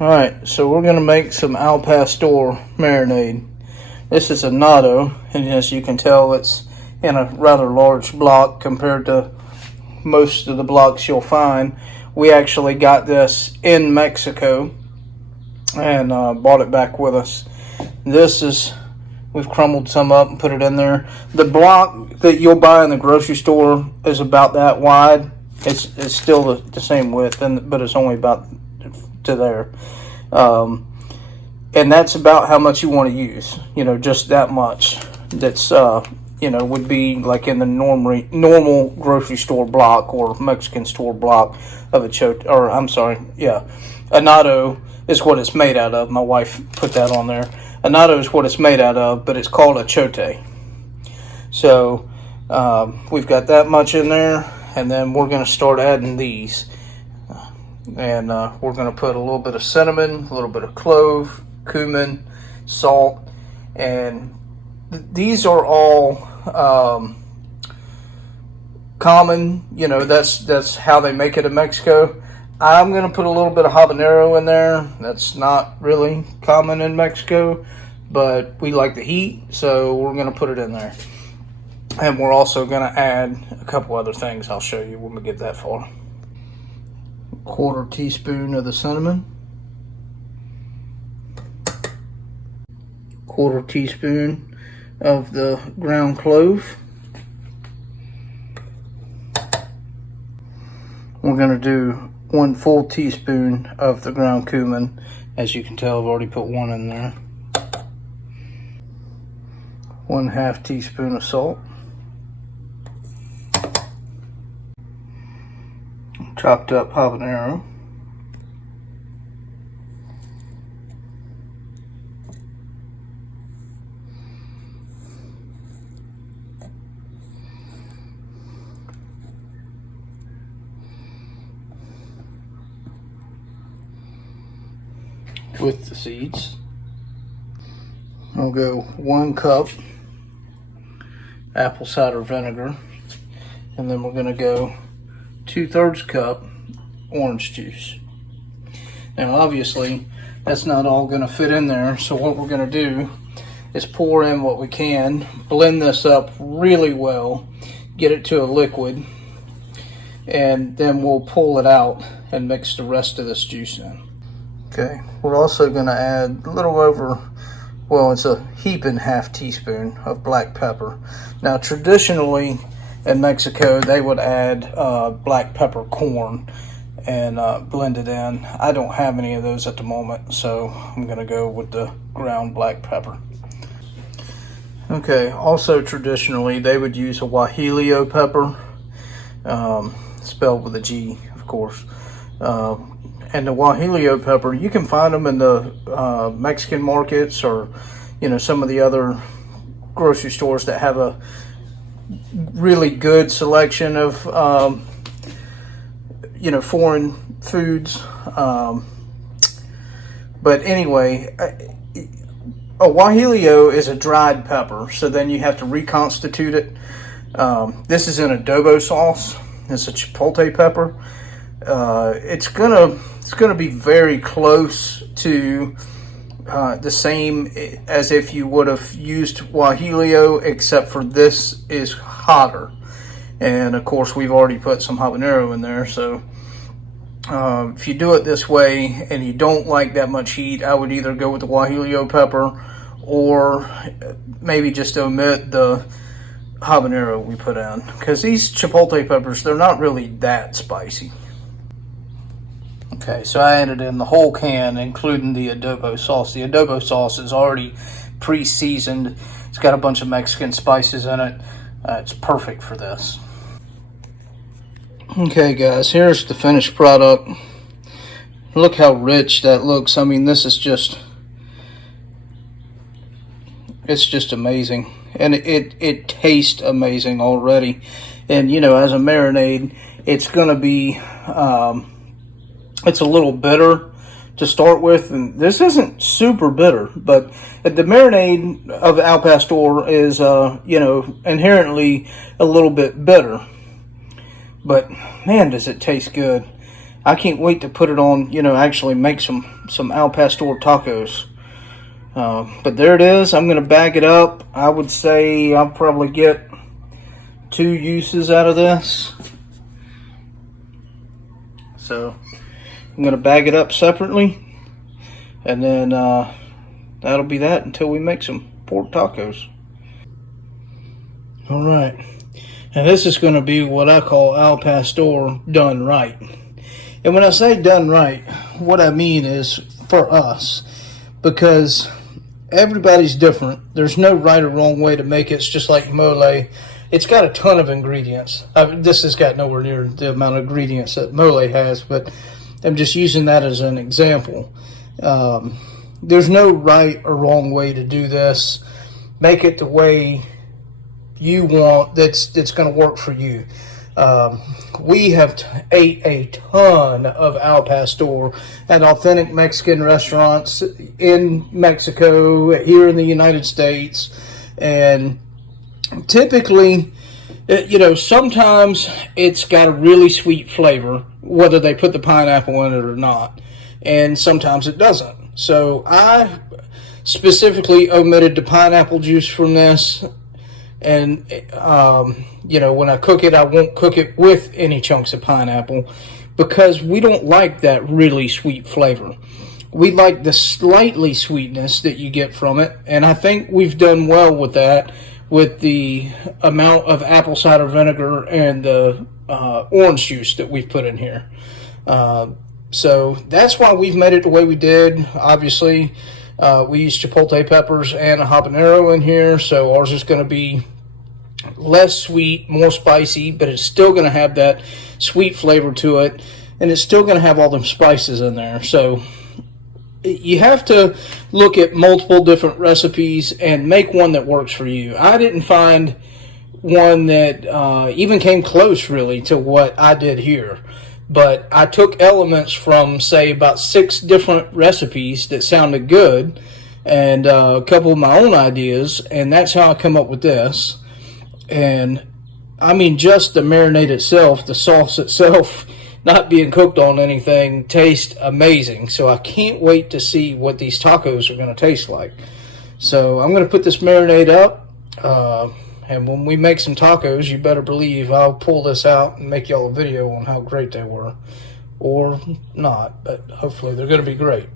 Alright, so we're going to make some al pastor marinade. This is a natto, and as you can tell, it's in a rather large block compared to most of the blocks you'll find. We actually got this in Mexico and bought it back with us. This is, we've crumbled some up and put it in there. The block that you'll buy in the grocery store is about that wide. It's still the same width, but it's only about to there. And that's about how much you want to use, just that much. That's would be like in the normal grocery store block or Mexican store block of a a natto is what it's made out of. My wife put that on there. A natto is what it's made out of, but it's called a chote. So we've got that much in there, and then we're going to start adding these. And we're going to put a little bit of cinnamon, a little bit of clove, cumin, salt, and these are all common. That's how they make it in Mexico. I'm going to put a little bit of habanero in there. That's not really common in Mexico, but we like the heat, so we're going to put it in there. And we're also going to add a couple other things I'll show you when we get that far. 1/4 teaspoon of the cinnamon, 1/4 teaspoon of the ground clove. We're going to do 1 full teaspoon of the ground cumin. As you can tell, I've already put one in there. 1/2 teaspoon of salt. Chopped up habanero. With the seeds. I'll go 1 cup apple cider vinegar, and then we're going to go 2/3 cup orange juice. Now obviously that's not all going to fit in there, so what we're going to do is pour in what we can, blend this up really well, get it to a liquid, and then we'll pull it out and mix the rest of this juice in. Okay, we're also going to add a little over, well, it's a heaping 1/2 teaspoon of black pepper. Now traditionally in Mexico, they would add black pepper corn and blend it in. I don't have any of those at the moment, so I'm going to go with the ground black pepper. Okay, also traditionally, they would use a guajillo pepper, spelled with a G, of course. And the guajillo pepper, you can find them in the Mexican markets or, some of the other grocery stores that have a really good selection of foreign foods, but anyway, a guajillo is a dried pepper, so then you have to reconstitute it. This is an adobo sauce. It's a chipotle pepper. It's gonna be very close to the same as if you would have used guajillo, except for this is hotter. And of course we've already put some habanero in there, so if you do it this way and you don't like that much heat, I would either go with the guajillo pepper or maybe just omit the habanero we put in, because these chipotle peppers, they're not really that spicy. Okay, so I added in the whole can, including the adobo sauce. The adobo sauce is already pre-seasoned. It's got a bunch of Mexican spices in it. It's perfect for this. Okay guys, here's the finished product. Look how rich that looks. I mean, this is it's just amazing. And it tastes amazing already. And as a marinade, it's gonna be it's a little bitter to start with, and this isn't super bitter, but the marinade of al pastor is inherently a little bit bitter. But man, does it taste good. I can't wait to put it on, you know, actually make some al pastor tacos. But there it is. I'm going to bag it up. I would say I'll probably get 2 uses out of this. So I'm going to bag it up separately, and then that'll be that until we make some pork tacos. All right, and this is going to be what I call al pastor done right. And when I say done right, what I mean is for us, because everybody's different. There's no right or wrong way to make it. It's just like mole. It's got a ton of ingredients. This has got nowhere near the amount of ingredients that mole has, but I'm just using that as an example. There's no right or wrong way to do this. Make it the way you want that's going to work for you. We have ate a ton of al pastor at authentic Mexican restaurants in Mexico, here in the United States, and typically, you know, sometimes it's got a really sweet flavor, whether they put the pineapple in it or not, and sometimes it doesn't. So I specifically omitted the pineapple juice from this. And, you know, when I cook it, I won't cook it with any chunks of pineapple because we don't like that really sweet flavor. We like the slightly sweetness that you get from it. And I think we've done well with that, with the amount of apple cider vinegar and the orange juice that we've put in here. So that's why we've made it the way we did. Obviously, we use chipotle peppers and a habanero in here, so ours is going to be less sweet, more spicy, but it's still going to have that sweet flavor to it, and it's still going to have all them spices in there. So you have to look at multiple different recipes and make one that works for you. I didn't find one that even came close, really, to what I did here. But I took elements from, say, about 6 different recipes that sounded good and a couple of my own ideas, and that's how I come up with this. And, I mean, just the marinade itself, the sauce itself, not being cooked on anything, tastes amazing. So I can't wait to see what these tacos are going to taste like. So I'm going to put this marinade up. And when we make some tacos, you better believe I'll pull this out and make y'all a video on how great they were. Or not, but hopefully they're going to be great.